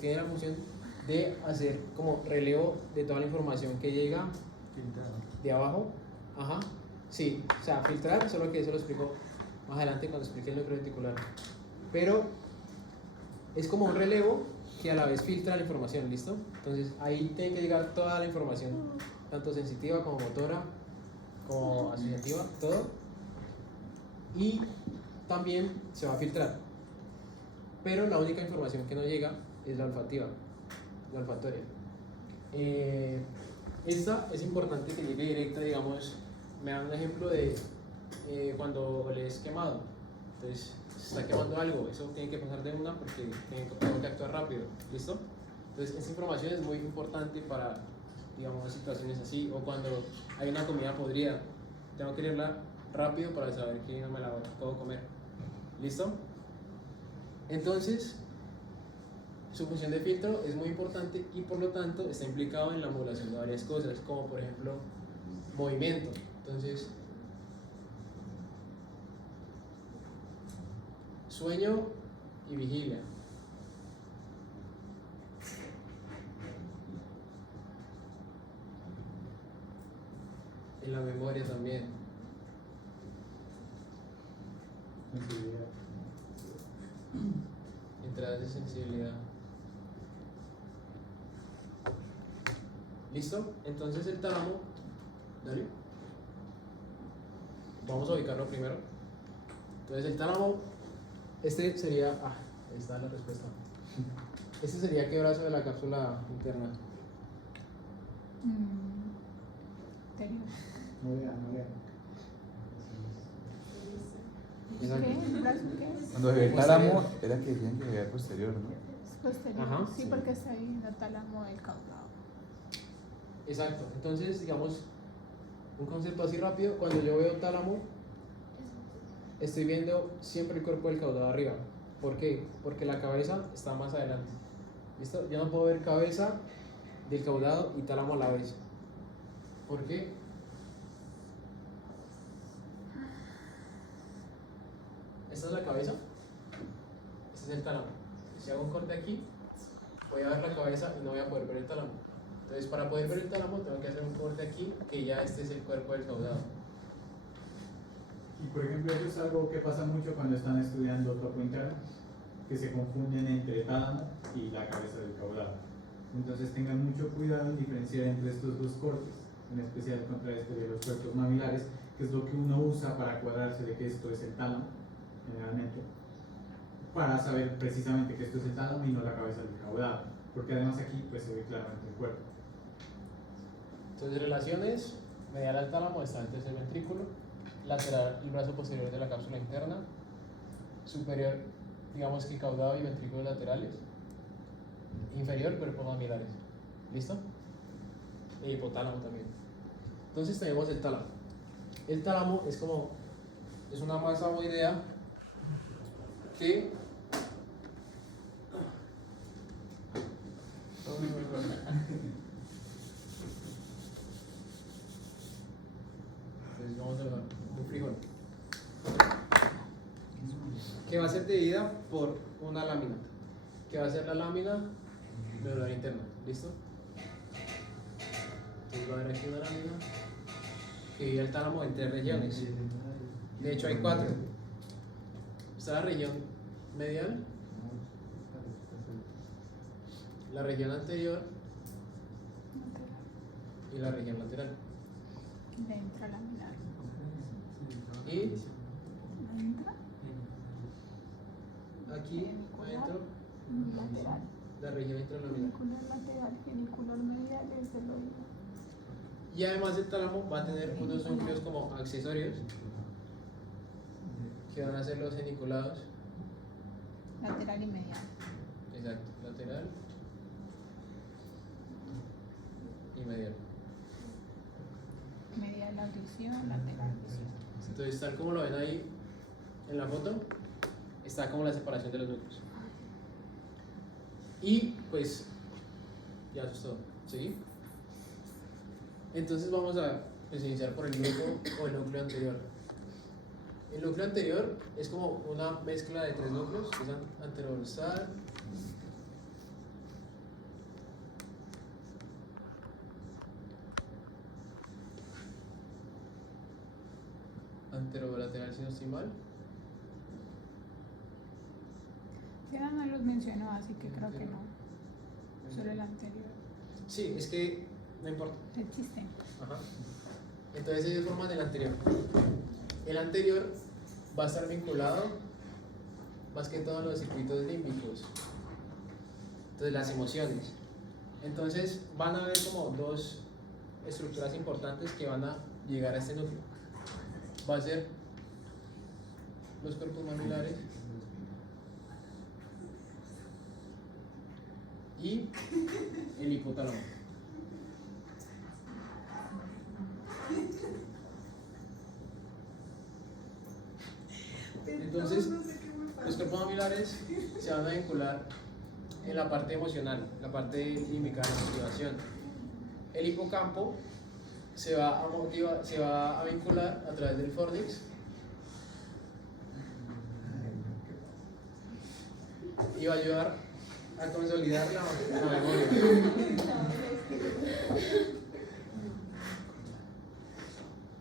tiene la función de hacer como relevo de toda la información que llega de abajo. Ajá. Sí, o sea, filtrar, solo que eso lo explico más adelante cuando explique el núcleo reticular. Pero es como un relevo que a la vez filtra la información, ¿listo? Entonces ahí tiene que llegar toda la información, tanto sensitiva como motora, como asociativa, todo. Y también se va a filtrar. Pero la única información que no llega es la olfativa, la olfatoria. Esta es importante que llegue directa, digamos, me dan un ejemplo de cuando le es quemado. Entonces, se está quemando algo, eso tiene que pasar de una porque tengo que actuar rápido, ¿listo? Entonces, esta información es muy importante para, digamos, situaciones así, o cuando hay una comida podrida, tengo que leerla rápido para saber que no me la puedo comer, ¿listo? Entonces, su función de filtro es muy importante y por lo tanto está implicado en la modulación de varias cosas, como por ejemplo movimiento. Entonces, sueño y vigilia. En la memoria también. Sensibilidad. Entradas de sensibilidad. ¿Listo? Entonces el tálamo, dale. Vamos a ubicarlo primero. Entonces el tálamo, este sería, ahí está la respuesta. Este sería qué brazo de la cápsula interna. Anterior. No vea. ¿Qué? ¿El brazo qué? Cuando se ve el tálamo, era que decían que se veía posterior, ¿no? Es posterior. Ajá. Sí, porque está ahí el tálamo del caudado. Exacto. Entonces, digamos, un concepto así rápido, cuando yo veo tálamo, estoy viendo siempre el cuerpo del caudado arriba. ¿Por qué? Porque la cabeza está más adelante. ¿Listo? Yo no puedo ver cabeza del caudado y tálamo a la vez. ¿Por qué? Esta es la cabeza, este es el tálamo. Si hago un corte aquí, voy a ver la cabeza y no voy a poder ver el tálamo. Entonces, para poder ver el tálamo, tengo que hacer un corte aquí, que ya este es el cuerpo del caudado. Y por ejemplo, eso es algo que pasa mucho cuando están estudiando topo interno, que se confunden entre tálamo y la cabeza del caudado. Entonces tengan mucho cuidado en diferenciar entre estos dos cortes, en especial contra este de los cuerpos mamilares, que es lo que uno usa para cuadrarse de que esto es el tálamo, generalmente, para saber precisamente que esto es el tálamo y no la cabeza del caudado, porque además aquí pues se ve claramente el cuerpo. Entonces, relaciones, medial al tálamo está el tercer ventrículo, lateral el brazo posterior de la cápsula interna, superior, digamos que caudado y ventrículos laterales, inferior cuerpos mamilares. ¿Listo? E hipotálamo también. Entonces tenemos el tálamo. El tálamo es una masa ovoidea que entonces vamos a ver un frijol que va a ser dividida por una lámina, que va a ser la lámina medular interna. ¿Listo? Entonces va a haber aquí una lámina que divide el tálamo en 3 regiones. De hecho hay 4. Está la región medial, la región anterior y la región lateral. Le entra laminar. Y ¿Le entra? aquí adentro Lateral. la región intralaminar. Genicular lateral, genicular medial es del oído. Y además el tálamo va a tener unos núcleos como accesorios que van a ser los geniculados. Lateral y medial. Exacto, lateral y medial. Medial audición, lateral visión. Entonces, tal como lo ven ahí en la foto, está como la separación de los núcleos. Y pues, ya eso es todo. ¿Sí? Entonces vamos a iniciar por el grupo o el núcleo anterior. El núcleo anterior es como una mezcla de 3 núcleos, que son anterodorsal, lateral, si no estoy mal. Esa no los mencionó, así que creo que no. Solo el anterior. Sí, es que no importa. El chiste. Ajá. Entonces ellos forman el anterior. El anterior va a estar vinculado más que todo a los circuitos límbicos. Entonces las emociones. Entonces van a haber como dos estructuras importantes que van a llegar a este núcleo. Va a ser los cuerpos mamilares y el hipotálamo. Entonces, los cuerpos mamilares se van a vincular en la parte emocional, la parte límbica de la motivación. El hipocampo se va a vincular a través del fornix y va a ayudar a consolidar la memoria.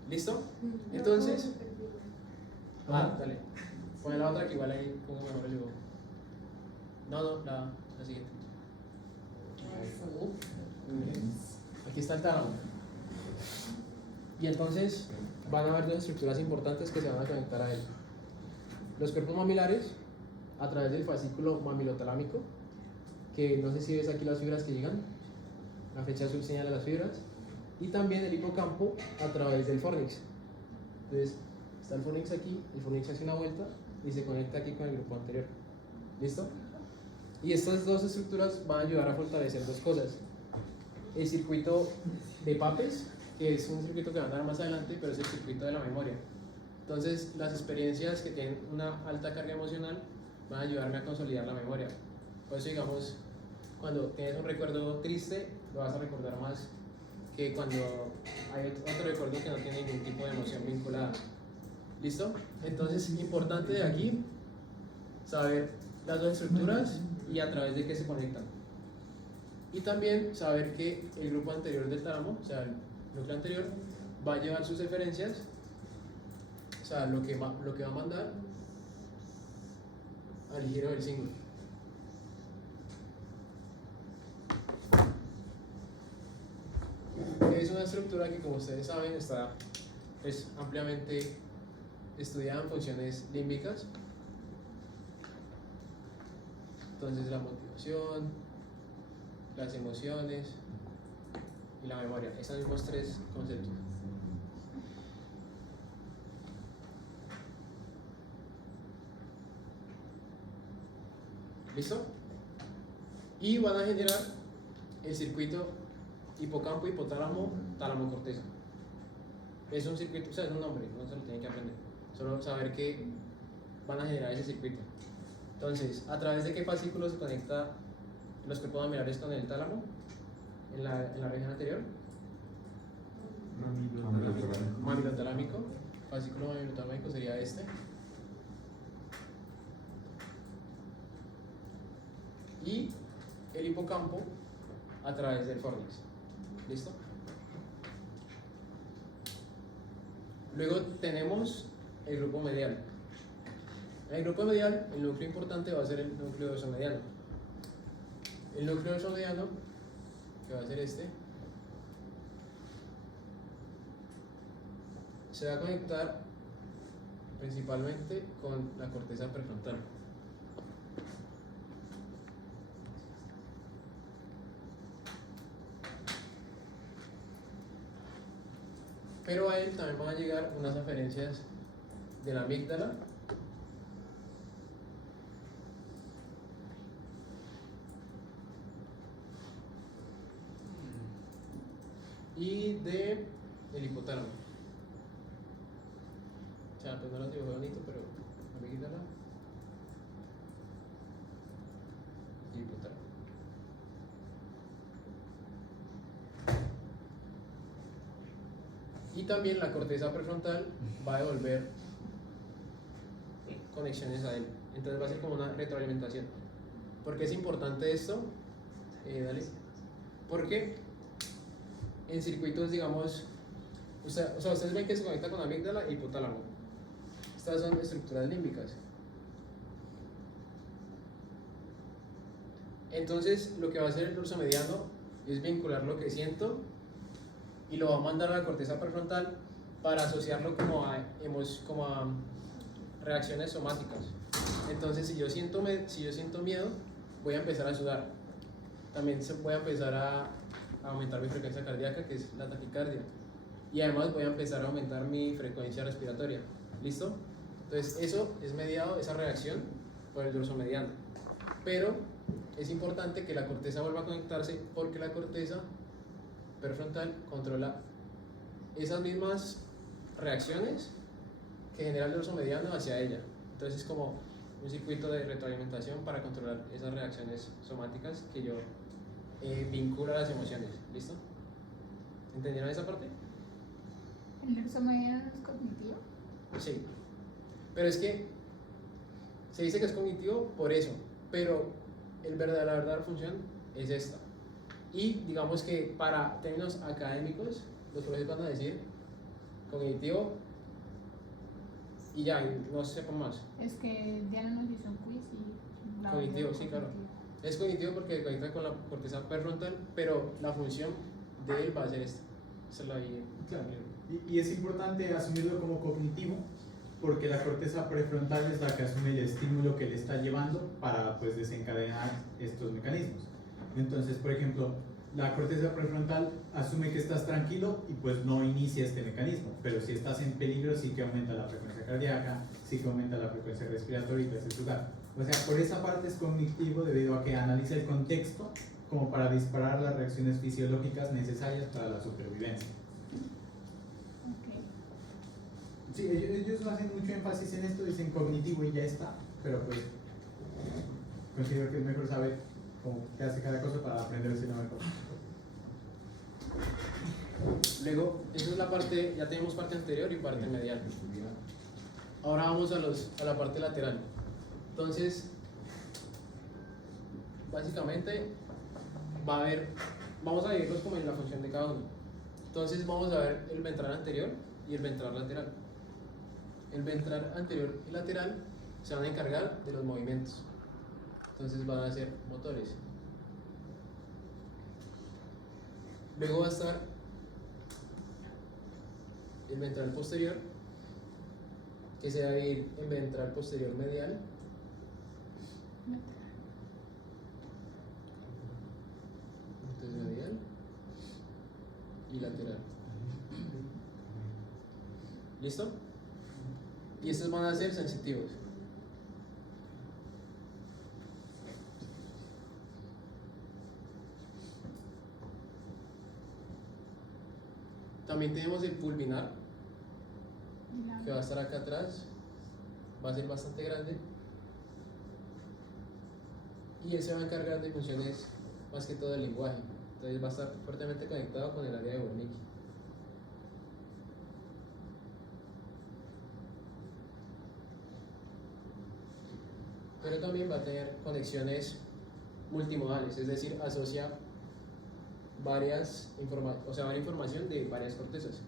¿Listo? Entonces, dale. Pon la otra que igual ahí pongo mejor el dibujo. No, la siguiente. Aquí está el tálamo. Y entonces van a haber dos estructuras importantes que se van a conectar a él. Los cuerpos mamilares a través del fascículo mamilotalámico, que no sé si ves aquí las fibras que llegan. La flecha azul señala las fibras. Y también el hipocampo a través del fornix. Entonces está el fornix aquí, el fornix hace una vuelta y se conecta aquí con el grupo anterior. ¿Listo? Y estas dos estructuras van a ayudar a fortalecer dos cosas. El circuito de Papes, que es un circuito que va a andar más adelante, pero es el circuito de la memoria. Entonces, las experiencias que tienen una alta carga emocional van a ayudarme a consolidar la memoria. Por eso, digamos, cuando tienes un recuerdo triste, lo vas a recordar más que cuando hay otro recuerdo que no tiene ningún tipo de emoción vinculada. ¿Listo? Entonces, es importante de aquí saber las dos estructuras y a través de qué se conectan. Y también saber que el grupo anterior del tálamo, o sea, el núcleo anterior, va a llevar sus referencias, o sea, lo que va a mandar al giro del símbolo. Es una estructura que, como ustedes saben, está ampliamente estudiada en funciones límbicas. Entonces, la motivación, las emociones y la memoria, esos mismos tres conceptos. ¿Listo? Y van a generar el circuito hipocampo, hipotálamo, tálamo corteza. Es un circuito, o sea, es un nombre, no se lo tienen que aprender. Solo saber que van a generar ese circuito. Entonces, ¿a través de qué fascículo se conecta los cuerpos mamilares con el tálamo? En la región anterior. Mamilotalámico. Fascículo mamilotalámico sería este. Y el hipocampo a través del fornix. ¿Listo? Luego tenemos el grupo medial. En el grupo medial, el núcleo importante va a ser el núcleo osomediano. El núcleo osomediano, que va a ser este, se va a conectar principalmente con la corteza prefrontal. Pero a él también van a llegar unas aferencias de la amígdala y de el hipotálamo. O sea, pues no lo dibujo bonito, pero amígdala y hipotálamo. Y también la corteza prefrontal va a devolver conexiones a él. Entonces va a ser como una retroalimentación. ¿Por qué es importante esto? Dale. Porque en circuitos, digamos, ustedes ven que se conecta con amígdala y hipotálamo. Estas son estructuras límbicas. Entonces, lo que va a hacer el dorso mediano es vincular lo que siento y lo va a mandar a la corteza prefrontal para asociarlo como a reacciones somáticas. Entonces, si yo siento miedo, voy a empezar a sudar. También voy a empezar a aumentar mi frecuencia cardíaca, que es la taquicardia. Y además voy a empezar a aumentar mi frecuencia respiratoria. ¿Listo? Entonces, eso es mediado, esa reacción, por el dorso mediano. Pero es importante que la corteza vuelva a conectarse porque la corteza prefrontal controla esas mismas reacciones que genera el dorso mediano hacia ella. Entonces es como un circuito de retroalimentación para controlar esas reacciones somáticas que yo vinculo a las emociones. ¿Listo? ¿Entendieron esa parte? ¿El dorso mediano es cognitivo? Sí. Pero es que se dice que es cognitivo por eso, pero la verdadera función es esta. Y digamos que para términos académicos, los profesores van a decir cognitivo y ya, y no sepan más. Es que Diana nos hizo un quiz y la Cognitivo, verdad, sí, claro. Es cognitivo porque conecta con la corteza prefrontal, pero la función de él va a ser esta. Esa es la idea. Claro. Y es importante asumirlo como cognitivo porque la corteza prefrontal es la que asume el estímulo que le está llevando para pues desencadenar estos mecanismos. Entonces, por ejemplo, la corteza prefrontal asume que estás tranquilo y pues no inicia este mecanismo, pero si estás en peligro sí que aumenta la frecuencia cardíaca, sí que aumenta la frecuencia respiratoria y te hace sudar. O sea, por esa parte es cognitivo debido a que analiza el contexto como para disparar las reacciones fisiológicas necesarias para la supervivencia. Sí, ellos hacen mucho énfasis en esto, dicen cognitivo y ya está, pero pues considero que es mejor saber cómo qué hace cada cosa para aprendérselo mejor. Luego, esa es la parte, ya tenemos parte anterior y parte medial. Ahora vamos a la parte lateral. Entonces, básicamente, vamos a dividirlos como en la función de cada uno. Entonces, vamos a ver el ventral anterior y el ventral lateral. El ventral anterior y lateral se van a encargar de los movimientos. Entonces van a ser motores. Luego va a estar el ventral posterior, que se va a dividir en ventral posterior medial entonces medial y lateral. ¿Listo? Y estos van a ser sensitivos. También tenemos el pulvinar, que va a estar acá atrás, va a ser bastante grande y él se va a encargar de funciones más que todo del lenguaje. Entonces va a estar fuertemente conectado con el área de Wernicke. Pero también va a tener conexiones multimodales, es decir, asocia varias información de varias cortezas.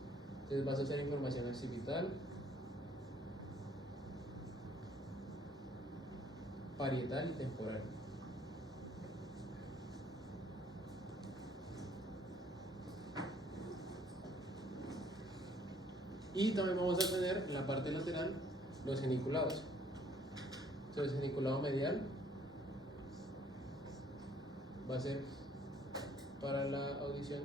Entonces va a asociar información occipital, parietal y temporal. Y también vamos a tener en la parte lateral los geniculados. Entonces, el geniculado medial va a ser para la audición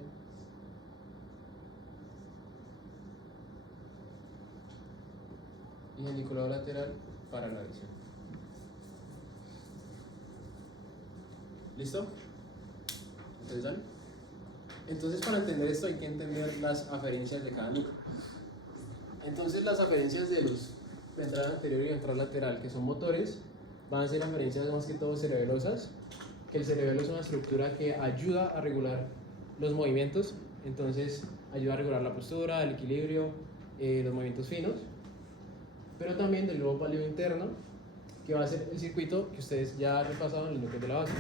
y geniculado lateral para la audición. ¿Listo? ¿Entonces sale? Entonces, para entender esto hay que entender las aferencias de cada núcleo. Entonces, las aferencias de los ventral anterior y ventral lateral, que son motores, van a ser aferencias más que todo cerebelosas, que el cerebelo es una estructura que ayuda a regular los movimientos, entonces ayuda a regular la postura, el equilibrio, los movimientos finos, pero también del globo pálido interno, que va a ser el circuito que ustedes ya han repasado en los núcleos de la base.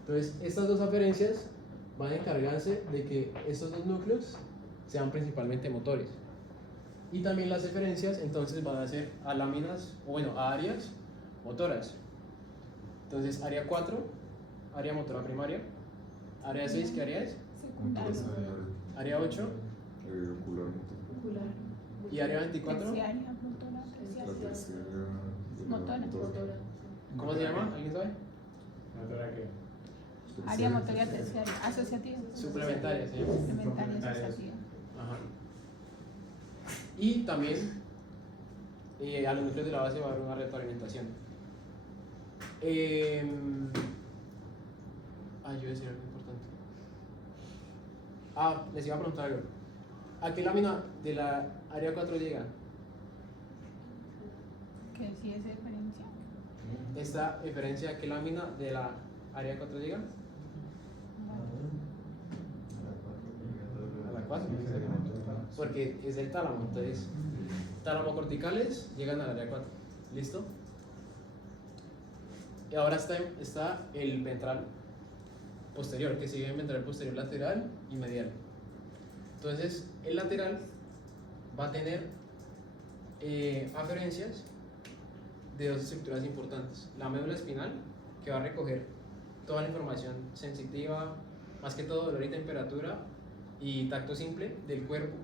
Entonces, estas dos aferencias van a encargarse de que estos dos núcleos sean principalmente motores. Y también las referencias entonces van a ser a láminas, o bueno, a áreas motoras. Entonces, área 4, área motora primaria. Área 6, ¿qué área es? Secundario. Área 8 Ocular. y área 24. Terciaria, motora, terciaria. Motora. Motora. ¿Cómo se llama? ¿Alguien sabe? ¿Motora qué? Área motora terciaria. Asociativa. Suplementaria, sí. Complementaria asociativa. Ajá. Y también a los núcleos de la base va a haber una retroalimentación. Yo iba a decir algo importante. Les iba a preguntar algo. ¿A qué lámina de la área 4 llega? Que sí es diferencia. ¿Esta referencia a qué lámina de la área 4 llega? A la 4. Porque es el tálamo, entonces tálamo corticales llegan al área 4. ¿Listo? Y ahora está el ventral posterior, que sigue en ventral posterior lateral y medial. Entonces, el lateral va a tener aferencias de dos estructuras importantes. La médula espinal, que va a recoger toda la información sensitiva, más que todo dolor y temperatura y tacto simple del cuerpo,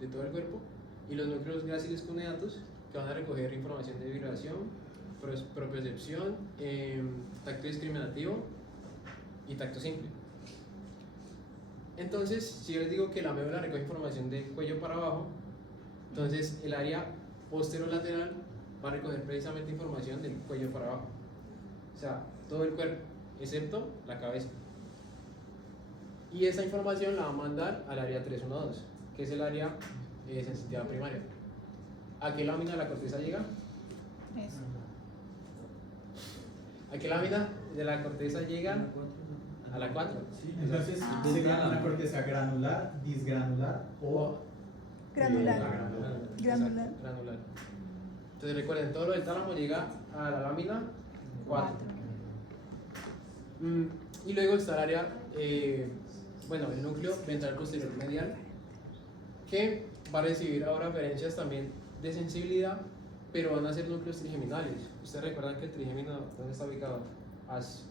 de todo el cuerpo, y los núcleos gráciles cuneatos, que van a recoger información de vibración, propiocepción, tacto discriminativo y tacto simple. Entonces, si yo les digo que la médula recoge información del cuello para abajo, entonces el área posterolateral va a recoger precisamente información del cuello para abajo. O sea, todo el cuerpo, excepto la cabeza. Y esa información la va a mandar al área 312, que es el área sensitiva primaria. ¿A qué lámina de la corteza llega? 3. ¿A qué lámina de la corteza llega? A la 4. Entonces, ¿se llama una corteza granular, disgranular o Granular. granular? Granular. Exacto, granular. Entonces recuerden, todo lo del tálamo llega a la lámina 4. Y luego está el área, el núcleo ventral posterior medial, que va a recibir ahora referencias también de sensibilidad, pero van a ser núcleos trigeminales. Ustedes recuerdan que el trigémino, ¿dónde está ubicado?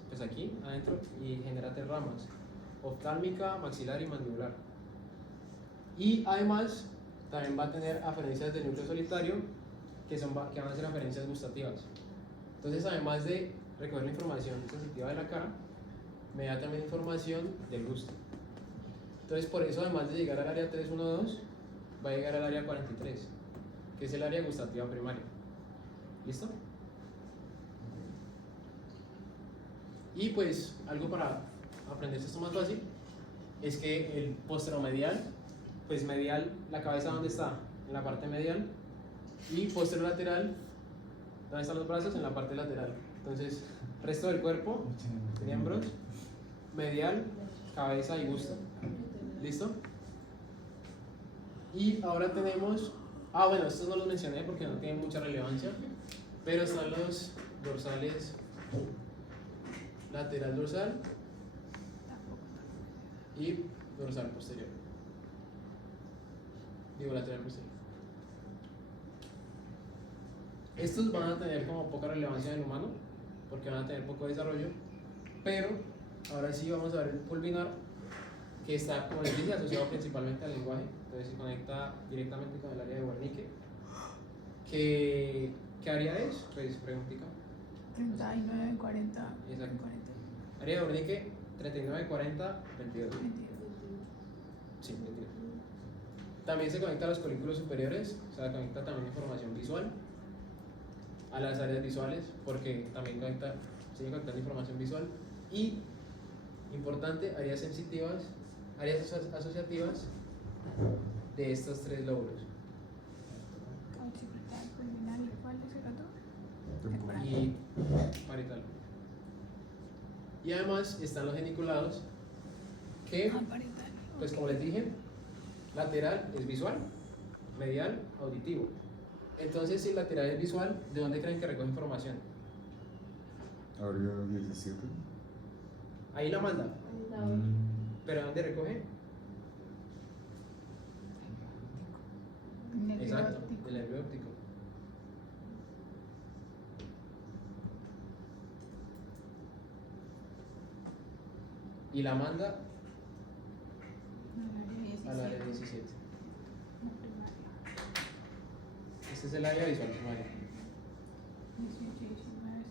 Pues aquí, adentro, y genera 3 ramas: oftálmica, maxilar y mandibular. Y además, también va a tener aferencias del núcleo solitario, que van a ser aferencias gustativas. Entonces, además de recoger la información sensitiva de la cara, me da también información del gusto. Entonces, por eso, además de llegar al área 312, va a llegar al área 43, que es el área gustativa primaria. ¿Listo? Y pues, algo para aprenderse esto más fácil es que el posteromedial, pues medial, la cabeza, ¿dónde está? En la parte medial. Y posterolateral, ¿dónde están los brazos? En la parte lateral. Entonces, resto del cuerpo, miembros, medial, cabeza y gusto. ¿Listo? Y ahora tenemos, estos no los mencioné porque no tienen mucha relevancia, pero están los dorsales, lateral dorsal y dorsal posterior. Digo lateral posterior. Estos van a tener como poca relevancia en el humano porque van a tener poco desarrollo, pero ahora sí vamos a ver el pulvinar, que está, como les dije, asociado principalmente al lenguaje. Entonces se conecta directamente con el área de Wernicke. ¿Qué área es? Pues preguntica. 39, 40. Exacto. 40. Área de Wernicke 39, 40, 22. 22. Sí, 22. También se conecta a los colículos superiores, o sea, conecta también información visual a las áreas visuales, porque también sigue conectando información visual. Y, importante, áreas sensitivas, áreas asociativas de estos 3 lóbulos. Occipital, pulmonar y ¿cuál es el otro? Y parietal. Y además están los geniculados, que, Parietal. pues como les dije, lateral es visual, medial auditivo. Entonces, si el lateral es visual, ¿de dónde creen que recoge información? Área 17. Ahí la manda. ¿Pero dónde recoge? Nervio Exacto, óptico. el nervio óptico. Y la manda al área 17. No, primaria. Este es el área visual primaria. 18 y 19 secundaria.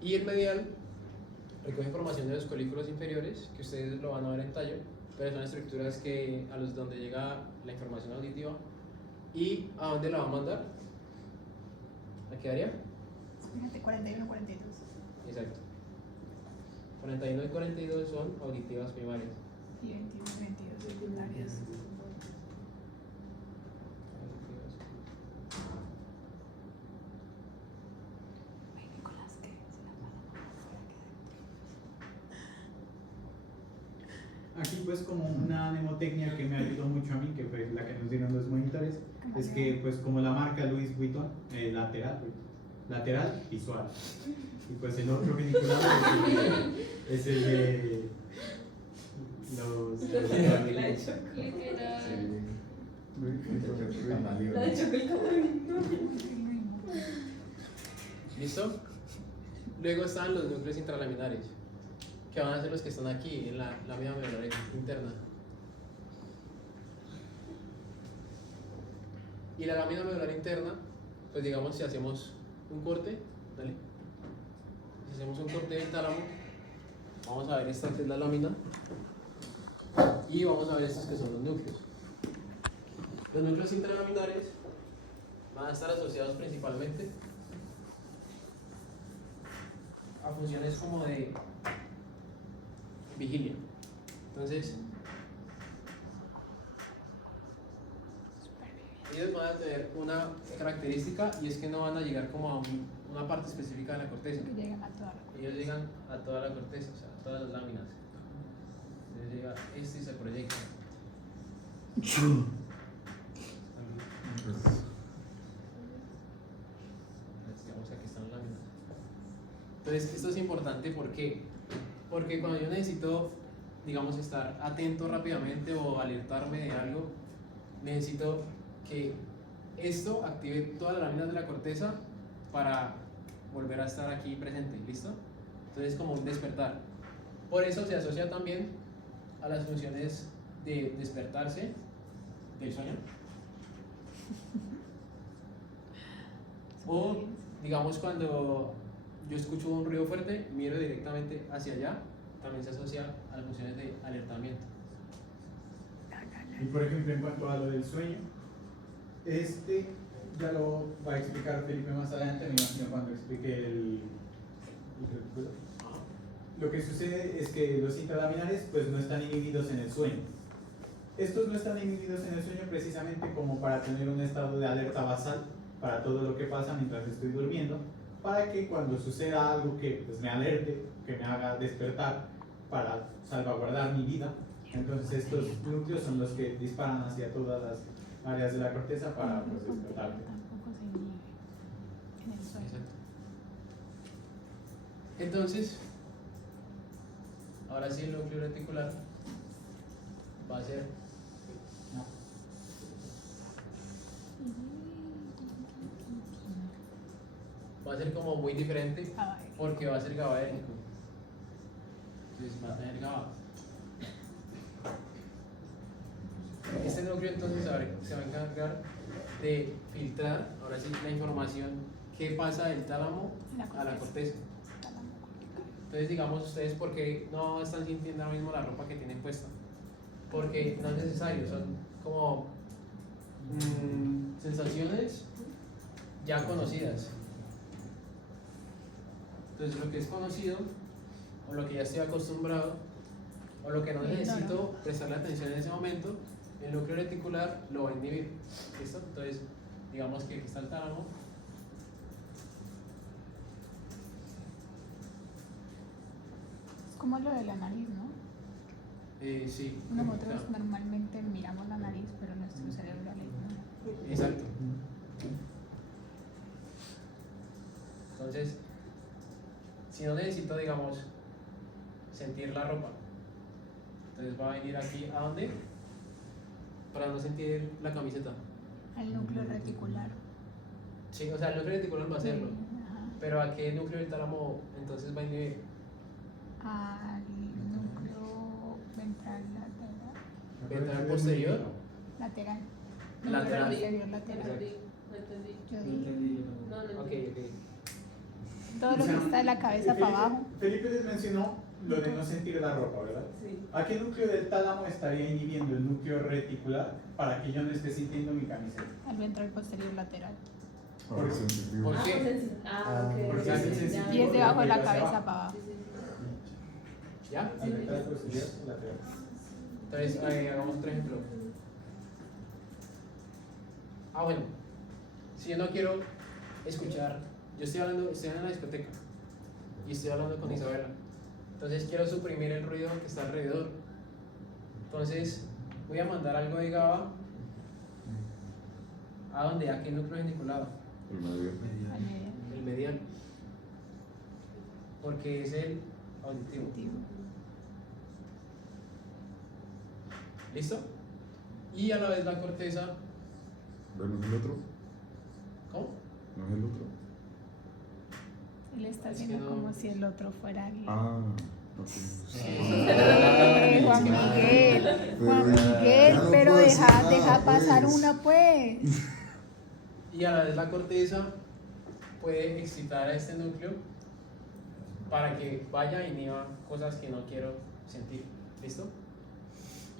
Y el medial recoge información de los colículos inferiores, que ustedes lo van a ver en tallo, pero son estructuras que a los donde llega la información auditiva. ¿Y a dónde la va a mandar? ¿A qué área? Fíjate, 41, 42. Exacto. 41 y 42 son auditivas primarias. Y 21, 22 secundarias. Ay, Nicolás, ¿qué? Se la pasa. Aquí pues como una mnemotecnia que me ayudó mucho a mí, que fue la que nos dieron los monitores, es que pues como la marca Louis Vuitton, lateral, visual. Y pues el otro vinculado es el de los... La de chocolate. La de chocolate. ¿Listo? Luego están los núcleos intralaminares, que van a ser los que están aquí en la lámina medular interna. Y la lámina medular interna, pues digamos si hacemos un corte, dale. Si hacemos un corte del tálamo, vamos a ver esta que es la lámina y vamos a ver estos que son los núcleos. Los núcleos intralaminares van a estar asociados principalmente a funciones como de vigilia. Entonces, ellos van a tener una característica y es que no van a llegar como a una parte específica de la corteza. Que llegan a toda la Ellos llegan a toda la corteza, o sea, a todas las láminas. Entonces llega este y se proyecta. Digamos, aquí están las láminas. Entonces, esto es importante porque cuando yo necesito, digamos, estar atento rápidamente o alertarme de algo, necesito que esto active todas las láminas de la corteza para volver a estar aquí presente, ¿listo? Entonces, como un despertar. Por eso se asocia también a las funciones de despertarse del sueño. O, digamos, cuando yo escucho un ruido fuerte, miro directamente hacia allá, también se asocia a las funciones de alertamiento. Y por ejemplo, en cuanto a lo del sueño, ya lo va a explicar Felipe más adelante, me imagino cuando explique el retículo. Lo que sucede es que los intralaminares pues no están inhibidos en el sueño. Estos no están inhibidos en el sueño precisamente como para tener un estado de alerta basal para todo lo que pasa mientras estoy durmiendo, para que cuando suceda algo que pues, me alerte, que me haga despertar para salvaguardar mi vida, entonces estos núcleos son los que disparan hacia todas las áreas de la corteza para pues, despertarte. Tampoco se inhibe en el sueño. Exacto. Entonces, ahora sí el núcleo reticular va a ser como muy diferente porque va a ser GABAérgico. Entonces va a tener GABA. Este núcleo entonces se va a encargar de filtrar, ahora sí, la información que pasa del tálamo a la corteza. Entonces, digamos, ustedes, ¿por qué no están sintiendo ahora mismo la ropa que tienen puesta? Porque no es necesario, son como sensaciones ya conocidas. Entonces, lo que es conocido, o lo que ya estoy acostumbrado, o lo que no necesito prestarle atención en ese momento, el núcleo reticular lo va a inhibir. ¿Listo? Entonces, digamos que aquí está el tálamo. Es como lo de la nariz, ¿no? Sí. Nosotros Claro. normalmente miramos la nariz, pero nuestro cerebro la ignora. Exacto. Entonces, si no necesito, digamos, sentir la ropa, Entonces va a venir aquí, ¿a dónde? Para no sentir la camiseta. Al núcleo reticular. Sí, o sea, el núcleo reticular va a hacerlo. Ajá. Pero ¿a qué núcleo del tálamo entonces va a inhibir? Al núcleo ventral lateral. Ventral posterior. Lateral. Lateral. Posterior No lateral. entendí, no entendí. Yo No dije, entendí. No, no Ok, entendí. ok. todo lo que está de la cabeza para abajo. Felipe les mencionó lo de no sentir la ropa, ¿verdad? Sí. ¿A qué núcleo del tálamo estaría inhibiendo el núcleo reticular para que yo no esté sintiendo mi camiseta? Al ventral posterior lateral. Ahora sensitivo. ¿Por Ah, qué? pues ok. Porque es Sí, sensitivo. Y es debajo de la Hacia cabeza abajo. para abajo. sí, sí. ¿Ya? Al ventral posterior lateral. Entonces, hagamos otro ejemplo. Ah, bueno. Si yo no quiero escuchar, yo estoy en la discoteca y estoy hablando con Isabela. Entonces quiero suprimir el ruido que está alrededor. Entonces voy a mandar algo de GABA a donde, a qué núcleo geniculado, El medio. Al medio. el medial, porque es el auditivo. ¿Listo? Y a la vez la corteza, ¿Pero no es el otro? ¿cómo? ¿No es el otro? Él está Es que haciendo no. como si el otro fuera el... Ah, ok. Juan Miguel, Juan Pero ya- Miguel, ya no pero puedo decir deja nada, pasar pues. una pues. Y a la vez la corteza puede excitar a este núcleo para que vaya y inhiba cosas que no quiero sentir. ¿Listo?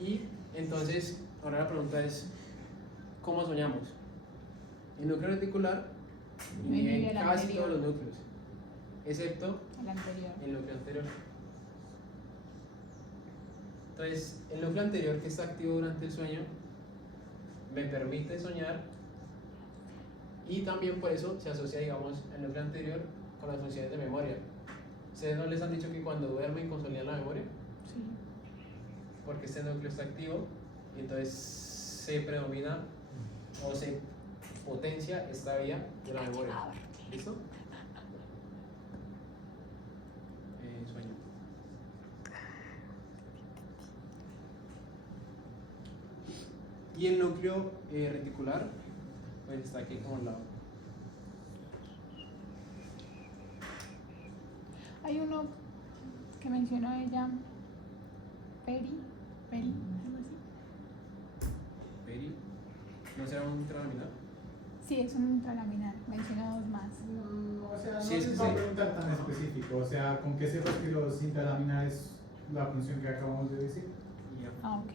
Y entonces, ahora la pregunta es, ¿cómo soñamos? El núcleo reticular inhibe Inhibe el casi anterior. todos los núcleos, excepto El anterior. el núcleo anterior. Entonces, el núcleo anterior que está activo durante el sueño me permite soñar y también por eso se asocia, digamos, el núcleo anterior con las funciones de memoria. ¿Ustedes no les han dicho que cuando duermen consolidan la memoria? Sí. Porque este núcleo está activo y entonces se predomina o se potencia esta vía de la memoria. ¿Listo? Sueño. Y el núcleo reticular, pues está aquí como al lado. Hay uno que mencionó ella, Peri, algo así. Peri. ¿No será un intralaminar? Sí, es un intralaminar, mencionó dos más. O sea, no Sí, es les que va a sí. preguntar tan específico. O sea, con que sepas que los intralaminares es la función que acabamos de decir. Ah, ok.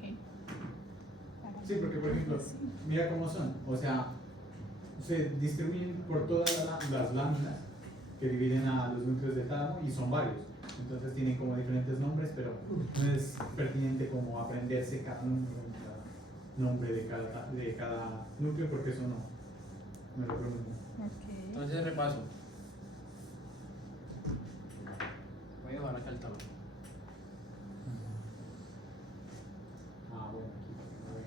Sí, porque por ejemplo, mira cómo son. O sea, se distribuyen por todas las láminas que dividen a los núcleos del tálamo y son varios. Entonces tienen como diferentes nombres, pero no es pertinente como aprenderse cada nombre de cada núcleo porque eso no lo pregunto. Ok. Entonces repaso. Voy a bajar acá el talo. Ah, bueno, aquí a ver.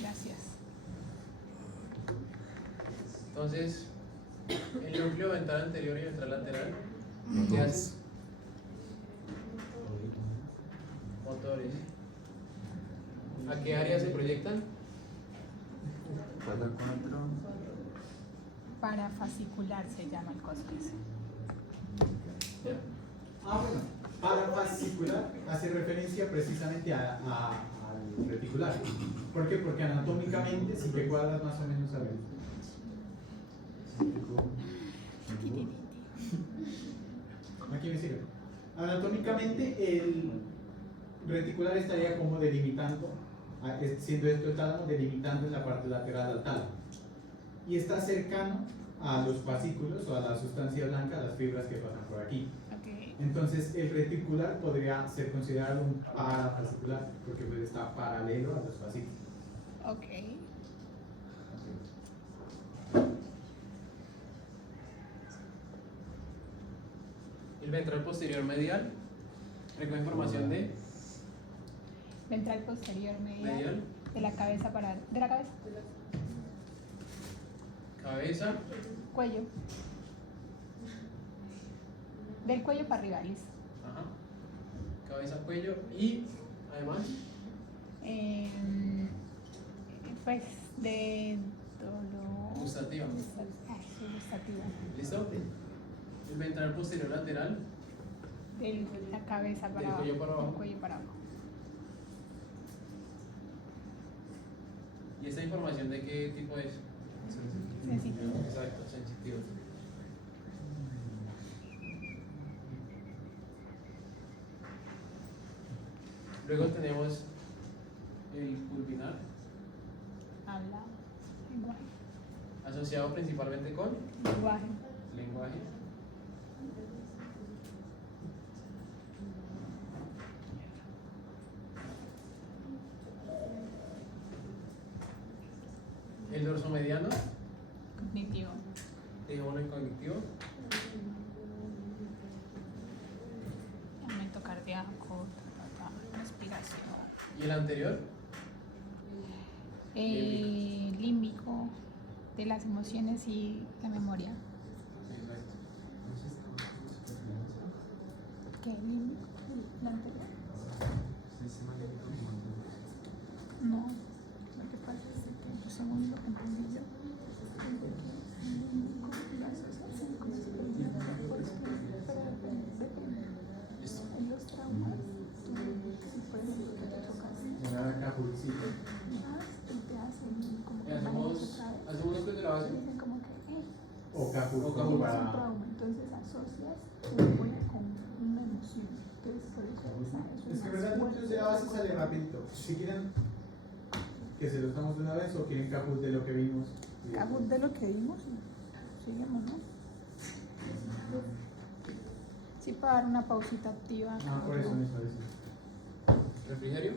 Gracias. Entonces, el núcleo ventral anterior y ventral lateral, ¿qué hace? Motores. ¿A qué área se proyectan? Cada 4. Parafascicular se llama el coso ese. Ah, bueno, parafascicular hace referencia precisamente al reticular. ¿Por qué? Porque anatómicamente, si te cuadras más o menos a ver. Aquí me sirve. Anatómicamente, el reticular estaría como delimitando, siendo esto el tálamo, delimitando en la parte lateral al tálamo. Y está cercano a los fascículos o a la sustancia blanca, a las fibras que pasan por aquí. Ok. Entonces, el reticular podría ser considerado un parafascicular porque pues está paralelo a los fascículos. Ok. El ventral posterior medial recoge información de Ventral posterior medial. medial. De la cabeza para... ¿De la cabeza? cabeza, Cuello. Del cuello para arriba, listo. ajá, cabeza, cuello y además Pues de dolor. gustativa. Gustativa. ¿Listo? El ventral posterior lateral, De la cabeza para Del abajo. cuello para abajo. Del cuello para abajo. ¿y esta información de qué tipo es? Sensitivo. Exacto, sensitivo. Luego tenemos el pulvinar, Habla. Lenguaje. asociado principalmente con Lenguaje. lenguaje. El dorso mediano, Cognitivo. uno en cognitivo, Aumento cardíaco. Respiración. y el anterior, Límbico. De las emociones y la memoria. ¿Qué? ¿Límbico? ¿La anterior? No. Lo que pasa es que, según lo que entendí yo, el límbico, la asociación con las experiencias, pues, pero depende. listo. En los traumas, tú, si por ejemplo que te chocas Una capulcita. más y te hacen como que Hacemos unos de la base. dicen como que, O capul O como tienes un para. trauma, entonces asocias tu memoria con una emoción. Entonces, por eso esa Es que realmente de la base sale rapidito. Si quieren que se los damos de una vez o quieren capul de lo que vimos. Caput de lo que vimos y seguimos, ¿no? Sí, para dar una pausita activa. Ah, por eso mismo. Refrigerio.